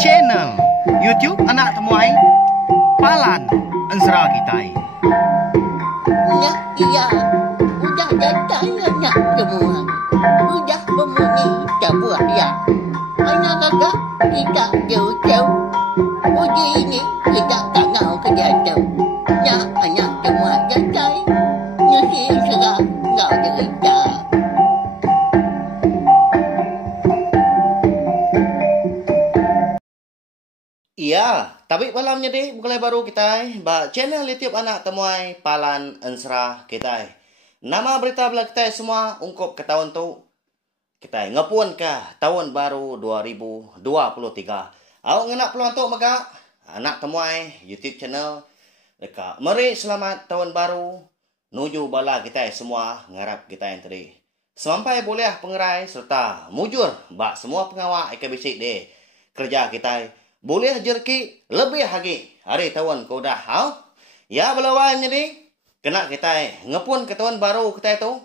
channel YouTube Anak Temuai Palan Ensra Kitai. Ya, iya, udah datang anak semua. Udah memenuhi sebuah ya. Anak kakak kita jauh-jauh. Uji ini kita tak mau kerja jauh. Ya, anak semua datang. Nyusi serah nggak cerita. Iya, tapi malamnya deh mulai baru kita ba channel YouTube Anak Temuai Palan Ensra kita. Nama berita bela kita semua ungkap ke tahun tu kita ngepun ke tahun baru 2023. Awak ngenak peluang tu maka Anak Temuai YouTube channel dekat. Mari selamat tahun baru nuju bala kita semua ngarap kita yang tadi. Sampai boleh pengerai serta mujur bak semua pengawal ekabisik deh kerja kita. Boleh jerki lebih lagi hari tahun kau dah hau. Ya belawan jadi kena kita ngepun ke tahun baru kita itu.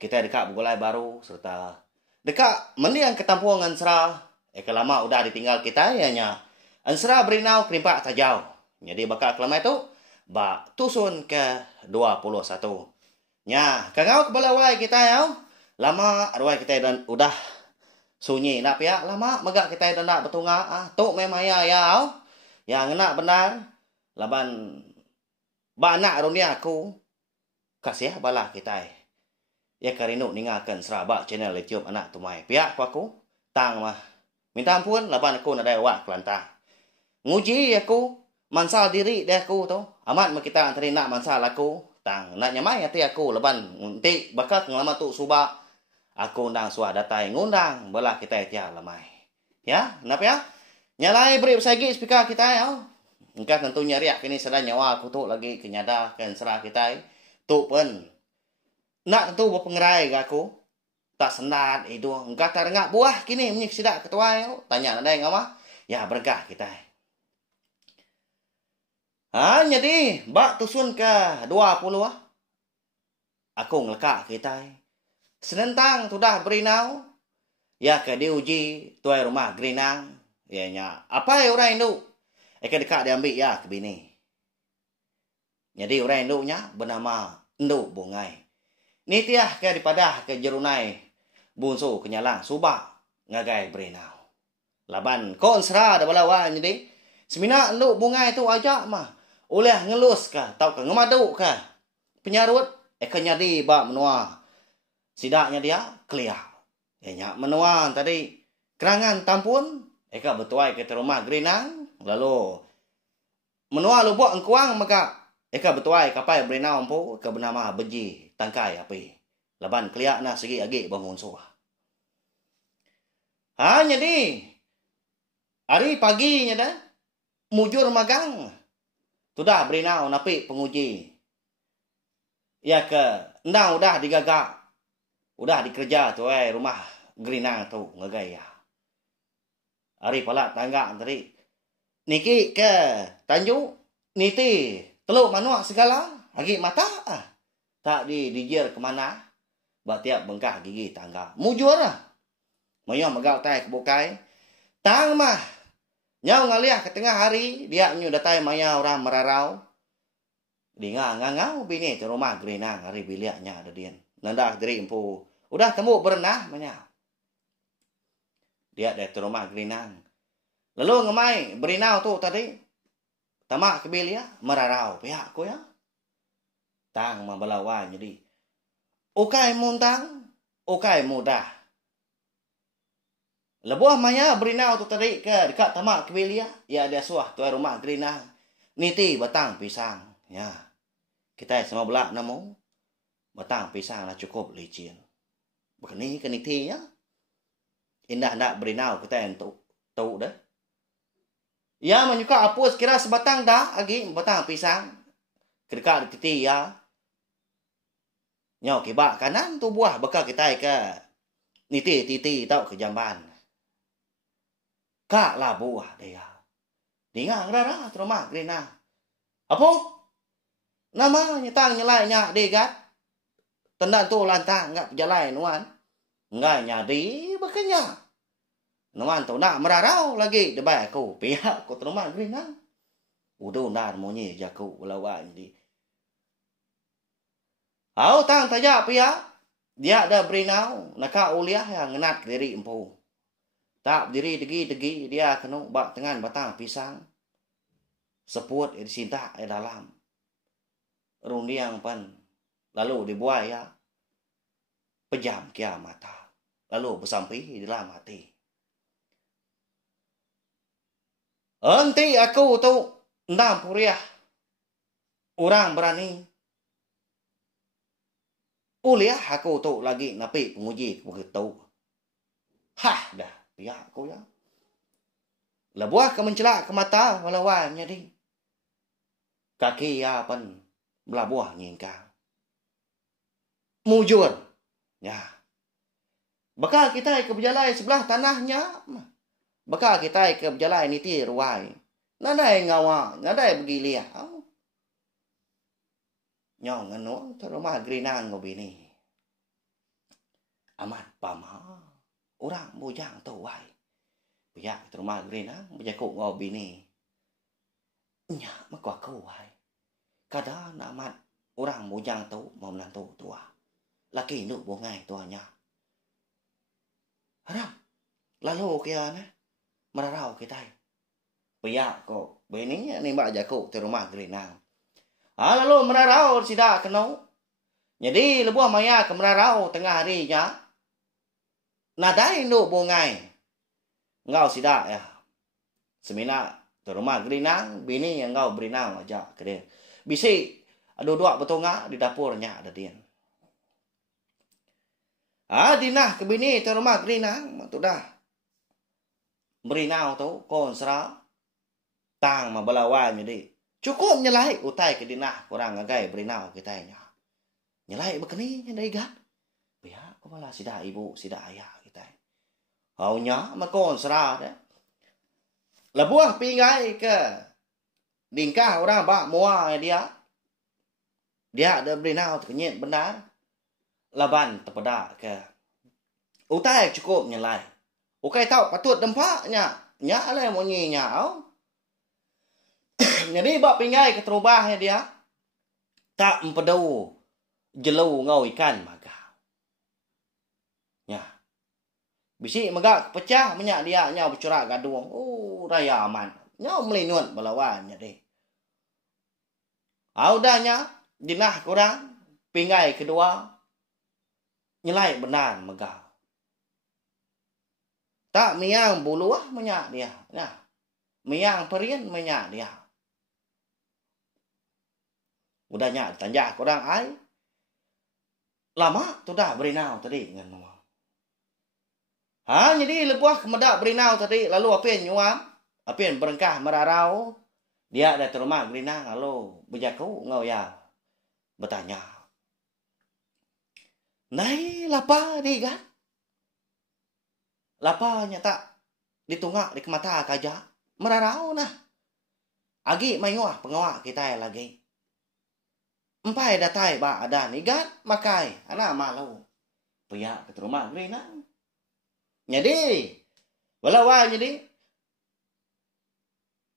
Kita dekat bulai baru serta dekat mendiang ketampuan Ensra. Lama udah ditinggal kita ya nya. Ensra berinau kerimpak tajau. Jadi bakal kelama itu bak tusun ke 21. Nya kangau kebelawai kita ya. Lama arwah kita dan udah sunyi nak pihak lama megak kita dah nak betunga tok memang ya yang nak benar laban banak dunia aku kasih bala kita ya karinu ningakan serabak channel YouTube Anak Temuai pihak aku tang mah minta ampun laban aku nak wak kelantah nguji aku mansal diri deh aku tu amat kita antri nak mansal aku tang nak nyamai hati aku laban nguntik bakal ngelama tu subak aku undang suah datai ngundang belah kita tiap lamai. Ya, kenapa ya? Nyalai beri bersagi speaker kita ya. Engkau tentunya riak kini sedang nyawa aku tu lagi kenyada kan serah kita. Tu pun nak tentu berpengerai ke aku. Tak senat itu. Engkau tak dengar buah kini menyik sidak ketua ya. Tanya ada yang apa? Ya berkah kita. Jadi bak tusun ke 20 ah. Aku ngelekak kita. Senentang sudah berinau. Ya ke diuji tuai rumah gerinang. Ya nya. Apa ya orang Hindu? Ke dekat diambil ya ke bini. Jadi orang Hindu nya bernama Hindu Bungai. Ni tiah ke daripada ke jerunai. Bunsu kenyalang subak. Ngagai berinau. Laban kon serah ada balawan jadi. Semina Hindu Bungai tu ajak mah. Oleh ngelus kah? Tau ke ngemaduk kah? Penyarut. Kenyadi bak menua. Sidaknya dia clear. Ya menuan tadi kerangan tampun. Eka betuai ke rumah gerinang. Lalu menua lubuk engkuang maka eka betuai kapai berinang po ke bernama beji tangkai api. Laban clear na segi agi bangun suah. Jadi hari paginya dah mujur magang. Sudah berinang napi penguji. Ya ke endang udah digagak. Udah dikerja tu rumah gerinang tu ngegaya. Hari pala tangga tadi. Niki ke Tanjung niti teluk manuak segala agi mata tak dijer ke mana. Batiap bengkah gigi tangga. Mujur lah. Moyo megau tai kebukai. Tang mah. Nyau ngaliah ke tengah hari dia nyu datai maya orang merarau. Di ngangau bini tu rumah gerinang hari biliaknya ada dia. Nandak diri empu. Udah temu berenah banyak. Dia dari rumah gerinang. Lalu ngemai berinau tu tadi. Tamak kebil ya. Merarau pihak aku ya. Tang membelawan jadi. Ukai muntang. Ukai mudah. Lebuah maya berinau tu tadi ke dekat tamak kebil ya. Ya ada suah tu rumah gerinang. Niti batang pisang. Ya. Kita semua belak namu. Batang pisang lah cukup licin. Begini ke niti ya. Indah nak berinau kita yang tahu dah. Ya menyuka apus kira sebatang dah. Agi batang pisang. Kedekat di titi ya. Nyau kibak kanan tu buah bekal kita ke. Niti titi tahu ke jamban. Kak lah buah dia. Dengar rara terumah gerinang. Apa? Nama nyetang nyelai nyak degat. Tendang tu lantang ngap jalan wan. Enggak nyadi bekenya. Naman to nak merarau lagi debai aku. Pihak ko terima grinang. Udah undar monye jaku lawan di. Au tang tajak pihak. Dia ada berinau naka uliah yang ngenat diri empu. Tak diri degi dia kena bak tengan batang pisang. Seput disinta dalam. Rundiang pan. Lalu dibuai ya. Pejam kia mata. Lalu bersampai di dalam hati. Enti aku tu ndam puriah. Orang berani. Uliah aku tu lagi napi penguji begitu. Hah dah pihak aku ya. Lebuah ke mencelak ke mata walawan jadi. Kaki ya pan belabuah ngingkang. Mujur. Ya. Bakal kita ke berjalan sebelah tanahnya. Bakal kita ke berjalan niti ruai. Nadai ngawa, nadai begilia. Nyong anu terumah grinang ngobini. Amat pama. Orang bujang tu wai. Biak terumah grinang bejakuk ngobini. Nya makwa ku wai. Kadang amat orang bujang tu mau menantu tua. Laki nuk bungai tuanya. Haram. Lalu kia ne. Merarau kita. Biak ko. Bini ni mbak jakuk terumah grinang. Lalu merarau sidak kenau. Jadi lebuah maya ke merarau tengah harinya. Nadai nuk bungai. Ngau sidak ya. Semina terumah gerinang. Bini yang ngau berinang aja ke dia. Bisi dua betonga di dapurnya ada dia. Dinah ke bini terumah gerinang. Tu dah. Berinang tu. Konsra. Tang mabalawan jadi. Cukup nyelai utai ke dinah kurang agai berinau kita nya. Nyelai begini nyandai gat. Biar kepala sida ibu sida ayah kita. Haunya makon serah dah. Lebuah pingai ke dingkah orang bak mua dia. Dia ada berinau terkenyit benar. Laban terpedak ke. Utai cukup nyelai. Ukai tahu patut dempaknya. Nya lah monyinya au. Jadi bak pingai keterubahnya dia. Tak empedu jelau ngau ikan maga. Ya. Bisi maga pecah menyak dia nyau bercurak gaduang. Raya aman. Nyau melinut balawan jadi. Audahnya dinah kurang pingai kedua nyelai benar maga. Tak miang buluah menyak dia. Nah. Miang perian menyak dia. Udahnya tanjak kurang ai. Lama tu dah berinau tadi dengan nama. Jadi lebuah kemedak berinau tadi lalu apin nyuam, apin berengkah merarau. Dia ada terumah berinau lalu berjaku ngau ya. Bertanya. Nai lapa di kan? Lapanya tak ditunggak di kemata kaja. Merarau nah. Agi mayuah pengawak kita lagi. Empai datai ba ada nigat makai ana malu. Puya ke rumah grinang. Jadi walawa jadi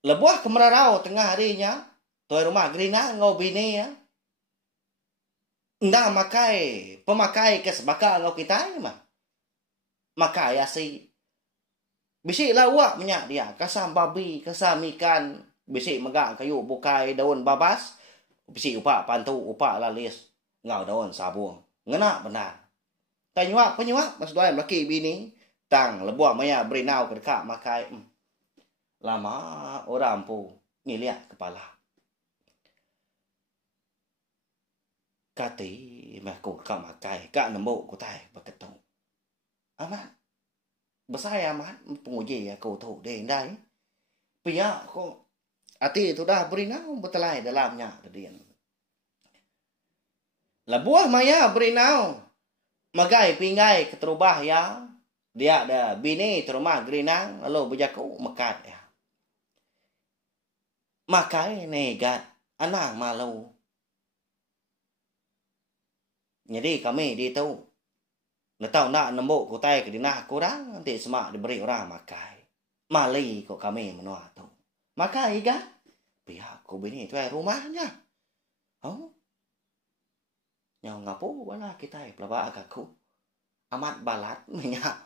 lebuah kemerarau tengah harinya tuai rumah grinang ngau bini ya. Nda makai pemakai ke sebaka ngau kita mah. Makai asi. Bisi lawak minyak dia kasam babi kasam ikan bisi megak kayu bukai daun babas. Bisi upak pantu, upak lalis. Ngau daun sabung. Ngena benar. Tanyuak, penyuak. Mas doai laki bini. Tang lebuah maya berinau ke dekat makai. Lama orang pu ngiliat kepala. Kati mah ku dekat makai. Kak nembuk ku tai berketung. Amat. Besar amat. Penguji aku tu deh dai. Pia kok. Ati itu dah berinau bertelai dalamnya tadi. Lebuah maya berinau. Magai pingai keterubah ya. Dia ada bini terumah gerinang lalu berjaku mekat ya. Makai negat anak malu. Jadi kami di tu Nak tahu nak nembuk kutai ke dinah kurang, nanti semak diberi orang makai. Mali kok kami menua tu. Makai kan? Pihak ku bini tu rumahnya. Oh. Yang ngapu wala kita pelaba aku. Amat balat minyak.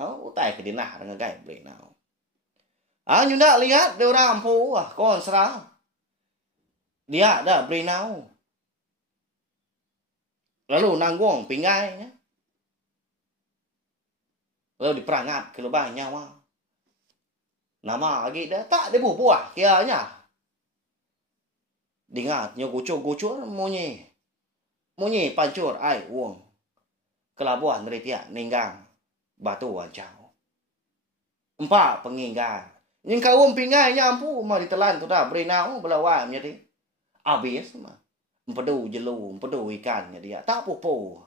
Oh, utai ke dinah dengan gai beri nau. Nyunda lihat dia orang ampu kon serah. Dia dah beri nau. Lalu nanggung pinggainya. Lalu diperangat ke lubang nyawa. Nama lagi dah tak dia buah kianya. Dengar nyo gucur-gucur munyi. Munyi pancur ai uang. Kelabuan dari tiak ninggang batu wancau. Empat penginggan. Yang kau pingai nyampu mah ditelan tu dah beri nau belawan jadi. Habis mah. Empedu jelu, empedu ikannya dia. Tak popo.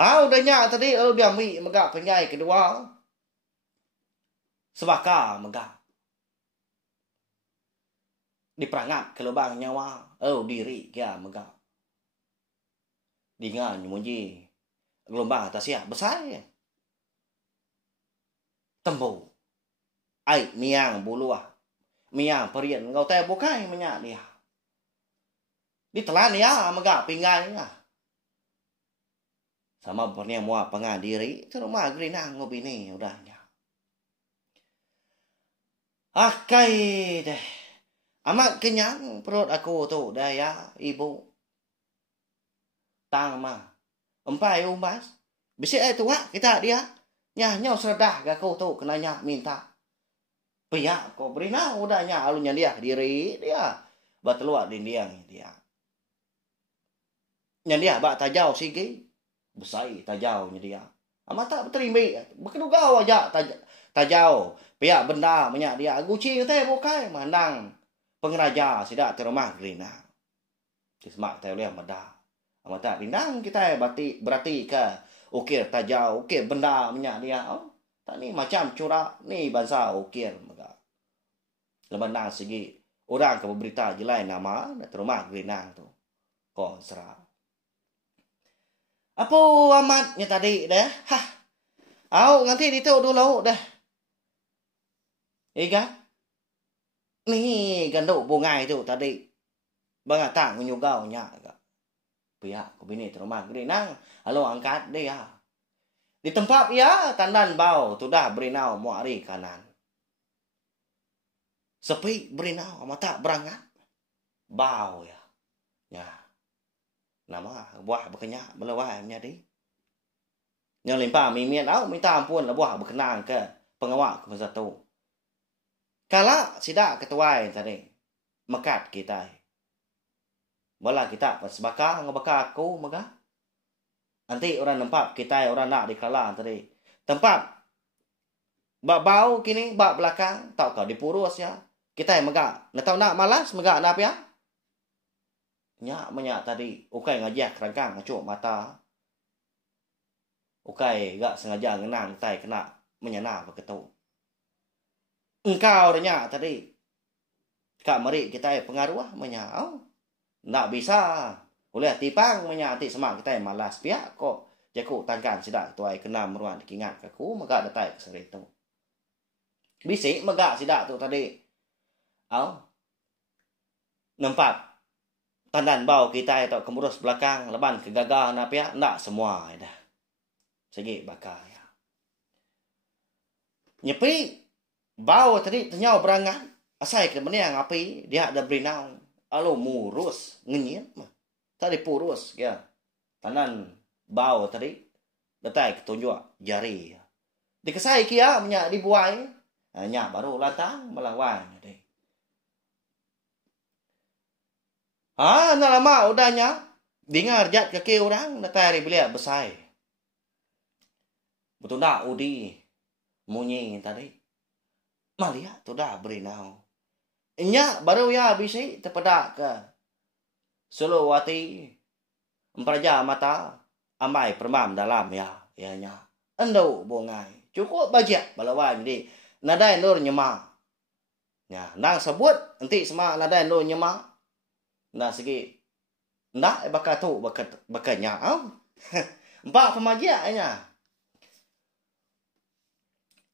Udah nyak tadi lalu dia ambil megak pengai kedua. Sebaka megak. Diperangat ke lubang nyawa. Diri kia megak. Dengar nyemunyi. Gelombang atas ya besar ya. Tembu. Ai miang buluah. Miang perian ngau teh bukai menyak dia. Ditelan ya megak pinggai ya. Sama pernah mua pengadiri ke rumah gerinang ngopi ni udahnya. Akai deh. Amat kenyang perut aku tu dah ya ibu. Tang mah. Empai umbas. Bisik tu kita dia. Nyau seredah ke aku tu kenanya minta. Pihak kau beri nah udahnya alunya dia diri dia. Bateluak dindiang dia. Nya dia bak tajau sigi. Besai tajau nya dia. Amat tak berterima. Berkedugau aja tajau. Pihak benda menyak dia. Guci teh bukai mandang. Pengeraja sidak terumah gerina. Kismak teh oleh medah. Amat tak rindang kita berarti ke ukir tajau, ukir benda menyak dia. Tak ni macam curak ni bangsa ukir mega. Lebenang segi orang ke berita jelai nama terumah gerina tu. Kau serah. Apa amatnya tadi dah? Nanti itu dulu dah. Kan? Ni ganduk bunga itu tadi. Bang tak menyugau nya. Pihak bini terumah gerinang. Halo angkat dia. Di tempat ya tandan bau sudah berinau muari kanan. Sepi berinau mata berangat. Bau ya. Ya. Nama buah berkenyak melawainya di. Yang limpah mimian minta ampun lah buah berkenang ke pengawak ke satu. Kala sidak ketuai tadi. Mekat kita. Bola kita pas bakar ngebakar aku mega. Nanti orang nampak kita orang nak dikala tadi. Tempat bak bau kini bak belakang tau kau dipurus ya. Kita mega. Nak tahu nak malas mega nak ya? Nya menyak tadi ukai ngajak kerangkang ngacuk mata. Ukai gak sengaja ngenang tai kena menyana begitu. Engkau nya tadi. Kak mari kita pengaruh menyak. Nak bisa. Boleh tipang menyati semak kita malas pihak kok. Jaku tangkan sidak tuai kena meruan dikingat kaku mega datai keseri tu. Bisik mega sidak tu tadi. Nampak tandan bau kita atau kemurus belakang leban kegagah na pihak ndak semua dah. Segi bakar ya. Nyepi bau tadi tenyau berangan asai ke menang api dia ada berinau. Alo murus ngenyit mah. Tadi purus ya. Tandan bau tadi datai ketunjuk jari. Dikesai kia menyak dibuai. Nya baru latang melawan deh. Nak lama udahnya. Dengar jat kaki orang datai beliau besai. Betul tak udi munyi tadi. Malia tu dah berinau. Nya baru ya bisi terpedak ke. Sulawati emperaja mata amai permam dalam ya nya. Endo bongai. Cukup bajak balawan jadi nadai nur nyema. Ya, nang sebut nanti semua nadai nur nyema. Nah segi ndak bakal tu bakanya. Empat pemajiaknya.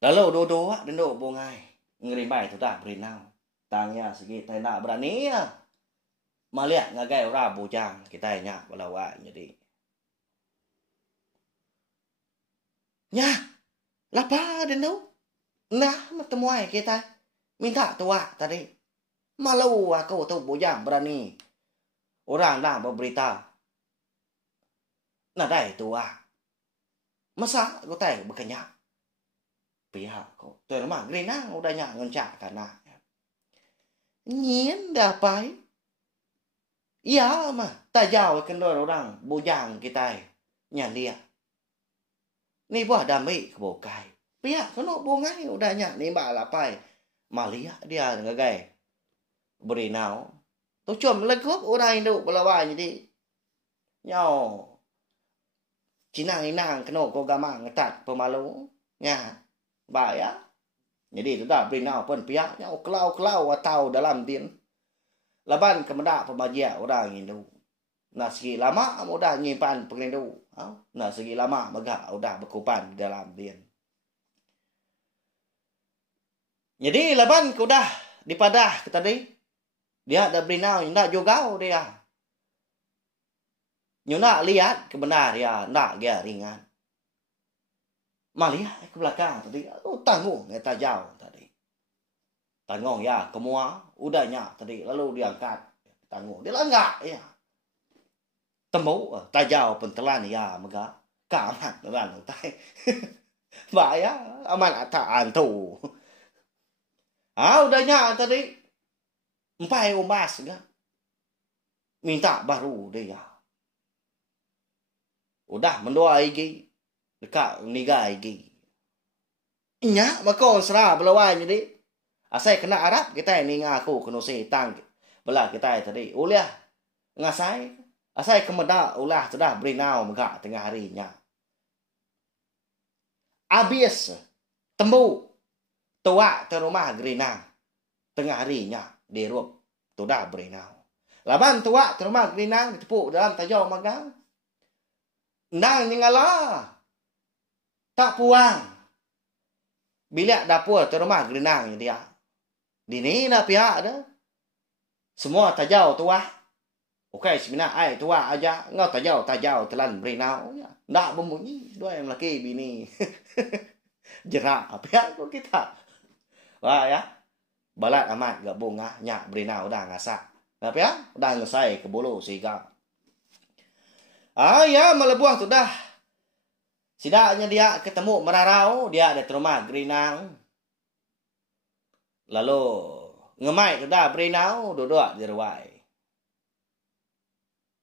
Lalu dua-dua denduk bungai. Ngerimbai tu dah berinau. Tangnya segi tak nak berani ya. Maliak ngagai ora bujang kita nya balawai jadi. Nya. Lapa denduk. Nah, temuai kita. Minta tua tadi. Malu aku tu bujang berani. Orang dah berberita. Nah dah tua. Masa aku tahu berkenyak. Pihak ko. Tôi mà người nào đã nhận ngân trả cả nạ. Nhiên đã phải. Iya mà. Ta giàu cái nơi đó rằng bố giang cái tay. Nhà lia. Ni bỏ đam mê của bố cài. Pihak ko no bố ngay đã nhận ni bà là phải. Mà lia dia ngờ gầy. Beri nào. Tôi chồm lên khúc ở đây đâu bà là bài như thế. Nhau. Chỉ nàng cái nổ cô gà mạng tạt pemalu. Nha. Bahaya. Jadi sudah berinau pun pihaknya kelau-kelau atau dalam din. Laban kemendak pembajiak orang Hindu. Nah segi lama udah nyimpan pengindu. Nah segi lama megak udah berkupan di dalam din. Jadi laban udah dipadah tadi. Dia ada berinau ndak juga dia. Nyuna lihat kebenar ya, ndak dia ringan. Malia ke belakang tadi. Tanggung kita jauh tadi. Tanggung ya semua udahnya tadi. Lalu diangkat. Tanggung. Dia lenggak ya. Temu. Tajau pentelan ya. Mega. Kaman. Telan. Mbak ya. Aman ataan tu. Udahnya tadi. Empai umas kan. Minta baru dia. Udah mendoa lagi. Dekat niga lagi. Nya maka serah belawai jadi. Asai kena Arab kita ini ngaku kena setang. Belah kita tadi. Ulah ngasai. Asai kemeda ulah sudah berinau mega tengah harinya. Abis tembu tua ke rumah gerina tengah harinya di rup sudah berinau. Laban tua ke rumah gerina ditepuk dalam tajau magang. Nang ningala. Tak puang. Bilik dapur tu rumah gerenang dia. Di ni lah pihak dah. Semua tajau tua. Okey sebenarnya ai tua aja. Ngau tajau telan berenau. Ndak berbunyi. Dua yang lelaki bini. Jerak pihak tu kita. Wah ya. Balat amat gabung nyak berenau dah ngasak. Tapi ya, dah ngesai ke bulu siga. Ya melebuah tu dah. Sidaknya dia ketemu merarau, dia ada di rumah gerinang. Lalu ngemai sudah berinau, duduk di ruai.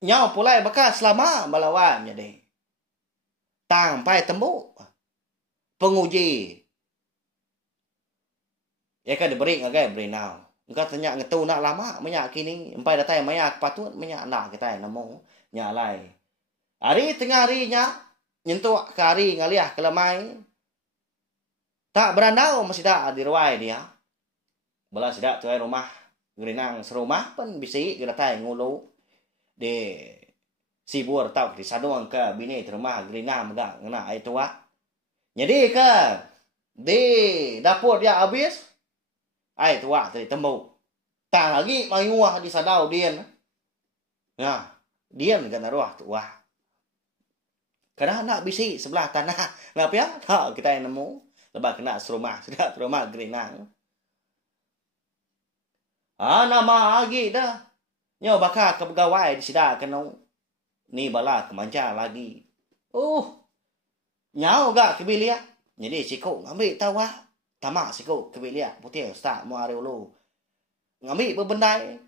Nyau pulai bekas selama melawan jadi. Sampai temu penguji. Ya kan diberi ngagai berinau. Engkau tanya ngetu nak lama menyak kini, empai datang mayak patut menyak nak kita nemu nyak lai. Hari tengah harinya nyentuh kari ngaliah kelemai. Tak berandau masih tak di ruai dia. Bala sidak tu rumah gerinang serumah pun bisi geratai ngulu di sibur tau di saduang ke bini di rumah gerinang megang ngena ai tua. Jadi ke di dapur dia habis ai tua tadi temu. Tak lagi mai nguah di sadau dian. Nah, dian kan arwah tua. Kadang nak bisi sebelah tanah. Ngapa ya? Tak kita yang nemu. Lepas kena serumah. Sudah rumah gerinang. Nama lagi dah. Nyo bakal ke pegawai di sida kena. Ni bala kemanca lagi. Nyau gak ke bilik. Jadi sikuk ngambil tahu ah. Tamak sikuk ke bilik. Putih ustaz mu hari ulu. Ngambil berbendai.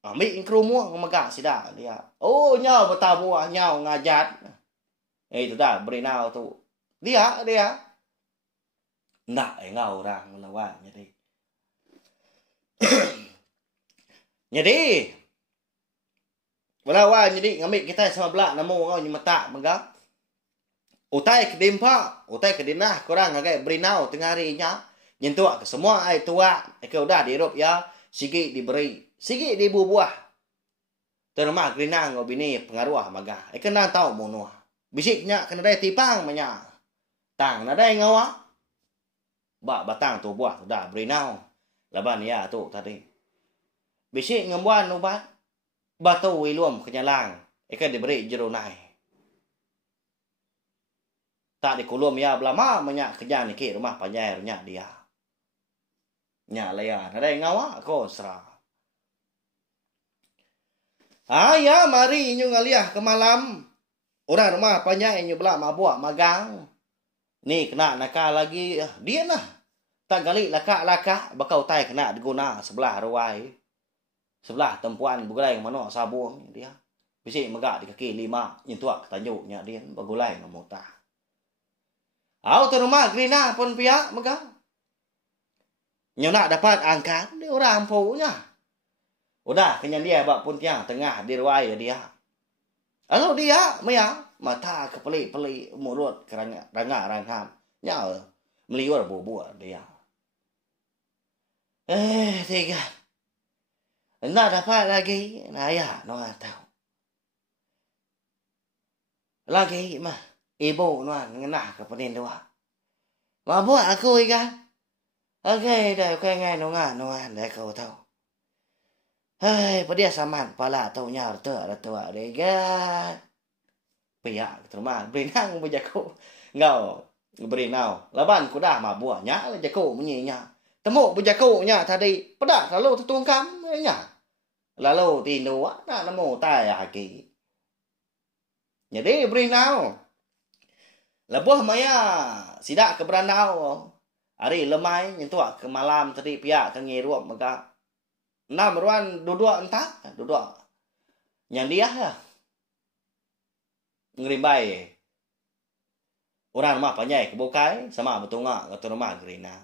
Ambil kerumuh ngemegak sida dia. Nyau bertamu nyau ngajat. Itu dah berinau tu. Dia. Nak ngau orang melawan jadi. Jadi melawan jadi ngambil kita sama belak namo ngau nyemetak megak. Utai ke dimpa, utai ke dinah korang ngagai berinau tengah harinya. Nyentuak ke semua ai tua, ke udah dirup ya, sigi diberi, sigi dibubuah. Terima gerinang ngau bini pengaruh magah. Kena tahu monua. Bisik nya kena dai tipang manya. Tang na dai ngawa. Ba batang tu buah tu dah berenau. Laban ya tu tadi. Bisik ngembuan ubat. Batu wiluam kenyalang. Ikan diberi jero nai. Tak dikulum ya belama manya kerja ni ke rumah panjai nya dia. Nya laya na dai ngawa ko sra. Ya mari inyo ngaliah ke malam. Orang rumah panjai inyo belak mabuk magang. Ni kena nakal lagi dia nah. Tak gali laka-laka bakau tai kena diguna sebelah ruai. Sebelah tempuan bugulai mano sabung dia. Bisik megak di kaki 5 nyentuak tanjuknya dia bagulai memutah. Au tu rumah grina pun pihak megak. Nyo nak dapat angkat dia orang punya. Udah kenyan dia bak pun tiang tengah di ruai dia. Lalu dia maya mata kepeli-peli mulut keranga rangam. Nya meliur bubuh dia. Tiga. Nak dapat lagi. Nah ya, no tahu. Lagi mah ibu nuan ngenah ke penin dua. Mabuk aku ikan. Okey, dah kau ngai nuan dah kau tahu. Pedia saman pala tau nyar tu deh gan. Pihak terima berenang berjaku. Ngau berenau. Laban ku dah mabuk nya jaku menyinya. Temu berjaku nya tadi pedak lalu tertungkam nya. Lalu tindu nak nemu tai lagi. Jadi berenau. Lebuh maya sidak ke berenau. Hari lemai nyentuak ke malam tadi pihak ke ngirup maka 6 ruan duduk entah. Duduk. Yang dia lah. Ngerimbai. Orang rumah panjai ke bukai sama betungak ke rumah gerina.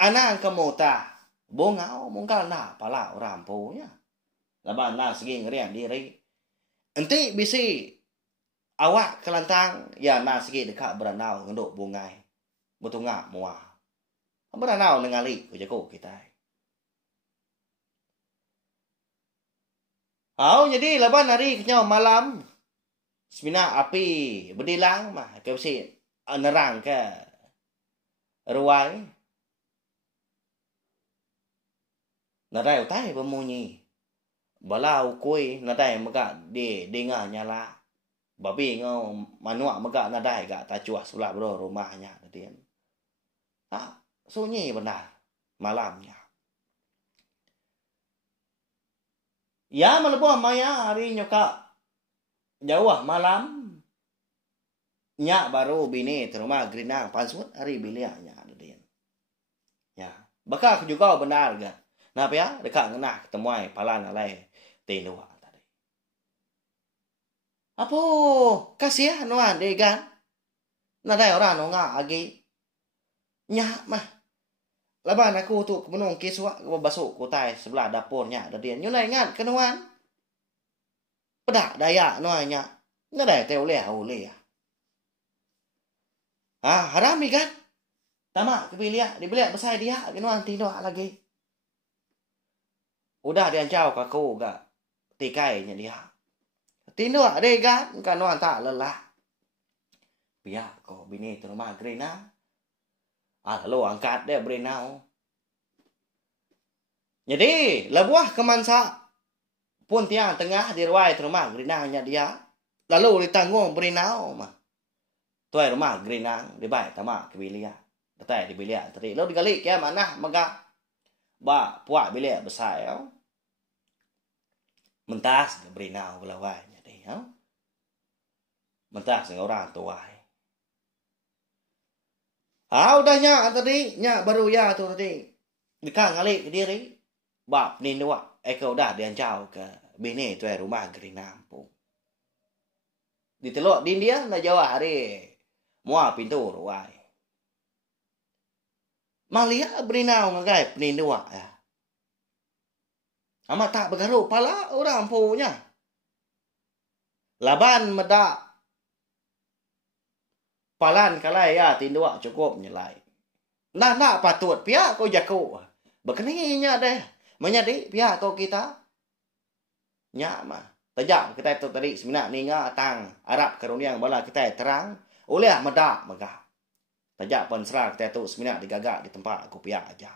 Anak kemota. Bongau mungkal na pala orang punya. Laban na segi ngerian diri. Enti bisi awak kelantang ya na segi dekat beranau ngenduk bungai. Betungak muah. Beranau ningali ku jago kita. Jadi laban hari kenyau malam. Semina api berdilang mah ke bisi nerang ke ruai. Nadai utai bemunyi. Balau kuih nadai megak di dengar nyala. Babi ngau manuak megak nadai gak tacuah sebelah bro rumahnya tadian. Sunyi benar malamnya. Ya melebuh maya hari nyoka jauh malam. Nya baru bini terumah gerinang pansut hari bilianya tadian. Ya, bakal juga benar gak. Napa ya? Dekat ngenah ketemuai palan alai tinua tadi. Apa? Kasih ya nuan degan. Nadai orang nonga agi. Nya mah. Laban aku tu kemenung kiswa basuk kutai sebelah dapurnya tadi. Nyunai ingat ke nuan. Pedak daya nuannya. Nadai teu leh oleh ya. Haram ikan. Tamak kebiliak dibeliak besar dia ke nuan tinua lagi. Udah diancau kaku gak tikainya dia. Tino ada kan nuan tak lelah. Biar kau bini tu rumah gerina. Lalu angkat dia berenau. Jadi lebuah kemansa pun tiang tengah di ruai tu rumah gerinanya dia. Lalu ditanggung berenau mah. Tuai rumah gerinang di baik tamak kebilia. Betai di bilia tadi. Lalu digalik ya mana megak. Ba puak bilik besar ya. Mentas berenau belawainya deh ya. Mentas dengan orang tua. Udahnya tadi nya baru ya tu tadi. Dekat ngalik ke diri. Bab ni dua. Eko udah diancau ke bini tu rumah gerinang pun. Ditelok din dia na Jawa hari. Mua pintu ruai. Malia berenau ngagai penindua ya. Amat tak bergaruk pala orang punya. Laban medak. Palan kalai ya tindua cukup nyelai. Nak patut pihak kau jaku. Berkeninya deh. Menyadi pihak kau kita. Nyak mah. Tajak kita tu tadi semina ninga tang Arab karuniang bala kita terang. Oleh medak megah. Tajak pensera kita tu semina digagak di tempat kopiah aja.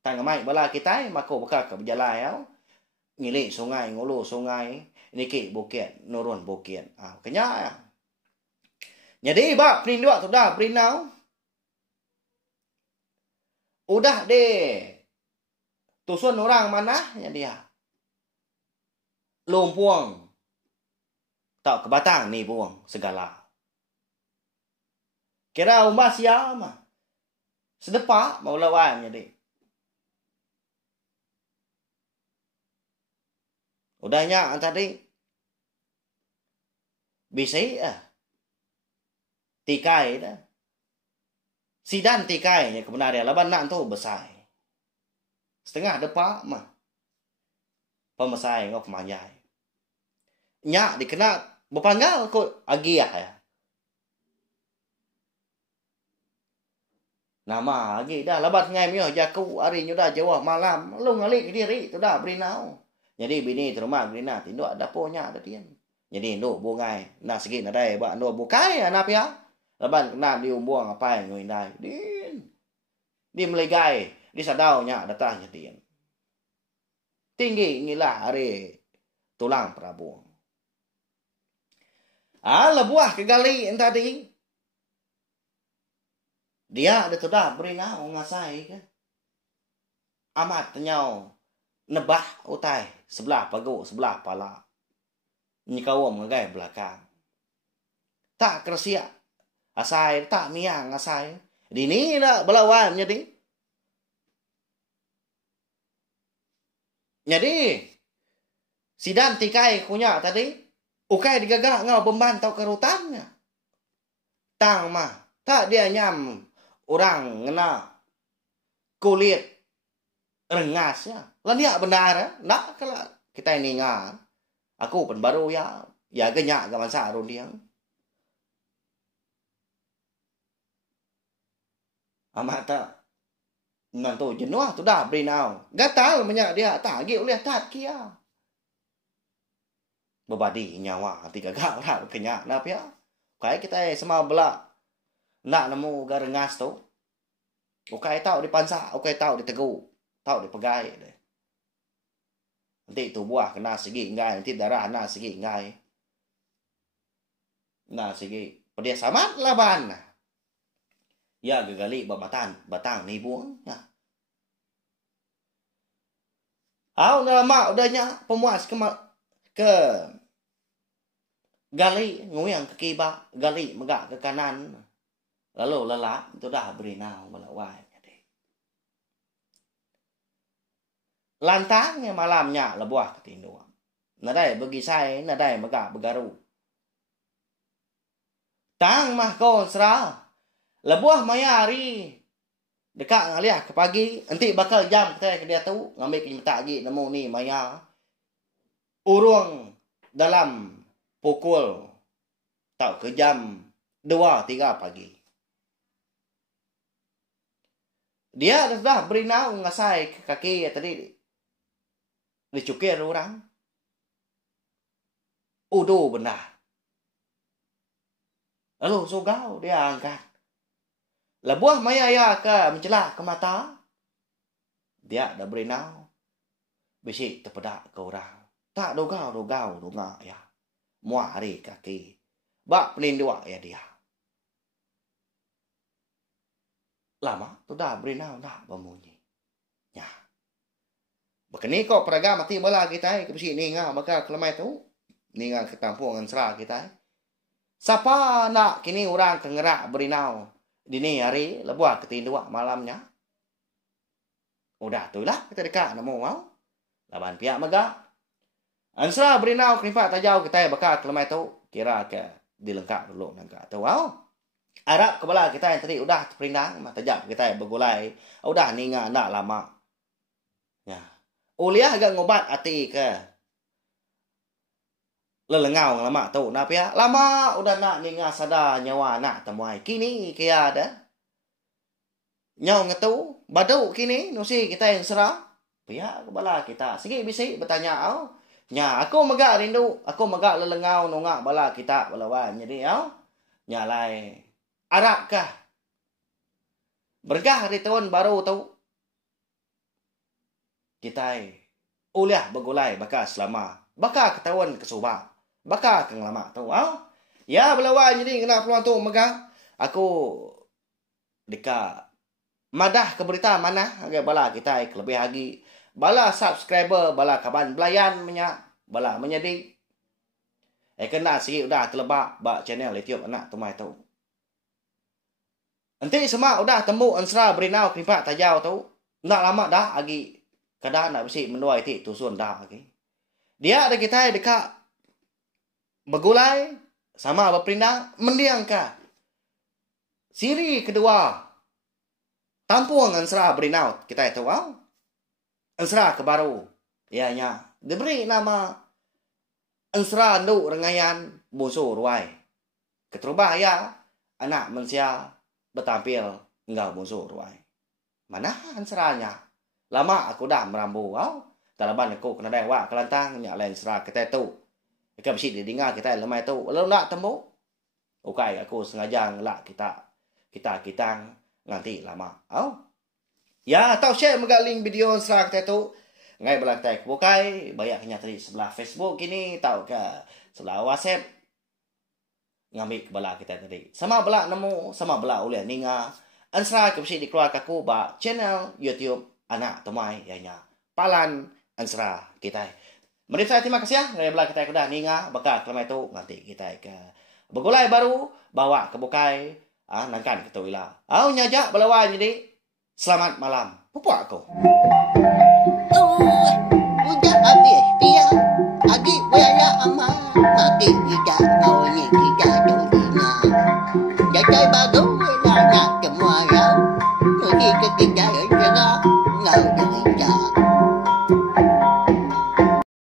Tang mai bala kita mako bekak ke berjalan ya. Ngilik sungai, ngulu sungai, niki bukit, nurun bukit. Kenya. Jadi bak penindua tu dah berinau. Udah deh. Tusun orang manahnya dia. Lumpuang. Tak ke batang ni buang segala. Kira umbas ya mah. Sedepak mau lawannya deh. Udahnya tadi. Bisa tikai dah. Sidan tikainya kebenaran laban nak tu besar. Setengah depak mah. Pemasai ngok manjai. Nyak dikena berpanggal kot agiah ya. Nama agi dah labat ngai mio jaku hari dah jawah malam lu ngalik diri tu dah berinau. Jadi bini terima berina tinduk daponya ada dia. Jadi nduk bungai na segi na dai ba nduk bukai ana pia. Laban kena diumbuang apa ngoi dai. Din. Di melegai di sadaunya datangnya dia. Tinggi ngilah hari tulang Prabu. Lebuah ke gali tadi. Dia ada sudah berinau ngasai ke. Amat tenyau nebah utai sebelah pagu sebelah pala. Nyikawom ngagai belakang. Tak kersia. Asai tak miang asai. Dini nak belawan jadi. Jadi sidan tikai kunya tadi ukai digagak ngau beban tau kerutannya. Tang mah tak dia nyam orang ngena kulit rengasnya. Lah dia benar nak kalau kita ini ngan. Aku pun baru ya genyak gaman sarun dia. Amat tak nanti jenuh tu dah berinau. Gatal banyak dia tak gil oleh tak kia. Berbadi nyawa hati gagak dah kenyak nak ya. Kai kita semua belak nak nemu garangas tu. Ukai tahu dipansa, ukai tahu ditegu, tahu dipegai deh. Nanti tu buah kena segi ngai, nanti darah na segi ngai. Nah segi pedia samat laban. Ya gagali batang ni buang. Ya. Lama udahnya pemuas ke gali nguyang ke kiba, gali megak ke kanan. Lalu lelak itu dah berinau melawai. Lantangnya malamnya lebuah ketinduan. Nadai bagi saya, nadai megak begaru. Tang mah kau serah. Lebuah mayari dekat ngaliah ke pagi, nanti bakal jam kita ke dia tu ngambil ke tak lagi nemu ni maya. Urung dalam pukul tak ke jam 2-3 pagi. Dia dah berinau ngasai ke kaki tadi dicukir orang. Udo benar. Lalu sogau dia angkat. Lebuah maya ya ke mencelah ke mata. Dia dah berinau. Bisik terpedak ke orang. Tak dogau ya. Muah hari kaki. Bak penindua ya dia. Lama tu dah berinau dah berbunyi. Ya. Begini kok peraga mati bola kita ke bisik ni ngah maka kelemai tu. Ni ngah ke kampung Ansra kita. Siapa nak kini orang kengerak berinau. Dini hari lebuah ketindua malamnya. Udah tu lah kita dekat nemu mau. Laban pihak megak. Ansra berinau kenifat tajau kita bakal kelemai tu. Kira ke dilengkap dulu nangka tu wow. Arab kepala kita yang tadi udah terperindang. Tajak kita bergulai. Udah ninga nak lama. Ya. Uliah agak ngobat hati ke. Lelengau lama tu nak ya. Lama udah nak ninga sada nyawa nak temuai. Kini kia ada. Nyau ngetu. Badu kini. Nusi kita yang serah. Pihak kepala kita. Segi bisik bertanya. Nya aku megak rindu, aku megak lelengau nongak bala kita balawan jadi nya lai Arab kah. Berkah hari tahun baru tu kita ulah begulai baka selama, baka ketahuan kesuba, baka kang lama tu ya balawan jadi kena peluang tu megak aku deka madah ke berita mana agar bala kita lebih lagi bala subscriber bala kaban belayan bala menjadi kena sikit udah terlebak bak channel YouTube anak tumai tu. Nanti semua udah temu ansra berinau krimpak tajau tu. Nak lama dah lagi kadang nak besi menuai ti tusun dah lagi. Dia ada kita dekat begulai sama berperindah mendiang ka. Siri kedua tampung ansra berinau kita itu ansra kebaru. Ianya diberi nama ansra nduk rengayan musuh ruai. Keterubah ya anak manusia bertampil enggak musuh ruai. Mana ansranya? Lama aku dah merambu. Talaban aku kena dah wak kelantang nya lain ansra kita tu. Ika besi didengar kita lemai tu. Lalu nak temu. Ukai aku sengaja ngelak kita nanti lama. Ya, tahu share megaling video ansra kita tu. Ngai belantai bukai bayaknya tadi sebelah Facebook ini tahu ke sebelah WhatsApp ngambil kebala kita tadi. Sama bela nemu, sama bela oleh ninga. Ansra kebesi dikeluarkan aku ba channel YouTube anak temai ianya Palan Ansra kita. Mari saya terima kasih ya. Ngai bela kita kuda ninga baka kelamai tu nanti kita ke begulai baru bawa ke bukai nangkan kita wila. Nyajak belawan jadi selamat malam. Pupuak aku. Udah habis dia. Agi buaya amat. Mati tidak kau ni tidak dolinya. Jajai baru lah nak semua rau. Pergi ke tidak jaga. Ngau derita.